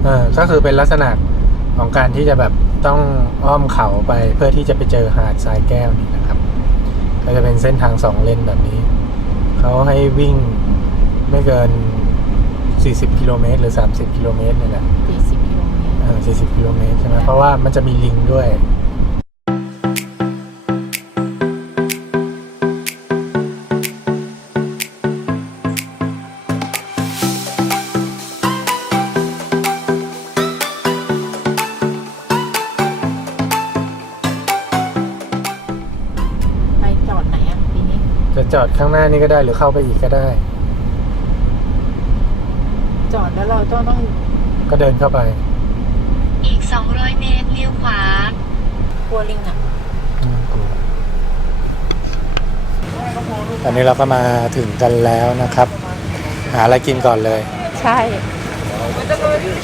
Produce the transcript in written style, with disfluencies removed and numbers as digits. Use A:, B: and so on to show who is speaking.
A: ก็คือเป็นลักษณะของการที่จะแบบต้องอ้อมเขาไปเพื่อที่จะไปเจอหาดทรายแก้วนี่นะครับก็จะเป็นเส้นทาง2 เลนแบบนี้เขาให้วิ่งไม่เกิน40 กิโลเมตรหรือ30 กิโลเมตรนี่แหละ
B: 40 กิโลเมตร
A: 40 กิโลเมตรใช่ไหมเพราะว่ามันจะมีลิงด้วย
B: ไปจอดไหนอ่ะทีนี้
A: จะจอดข้างหน้านี่ก็ได้หรือเข้าไปอีกก็ได้
B: จอดแล้วเราต้อง
A: ก็เดินเข้าไป
C: อีก200 เมตรเลี้ยวขวาก
B: ลัวลิงอ่ะ
A: ตอนนี้เราก็มาถึงกันแล้วนะครับ หาอะไรกินก่อนเลย
B: ใช่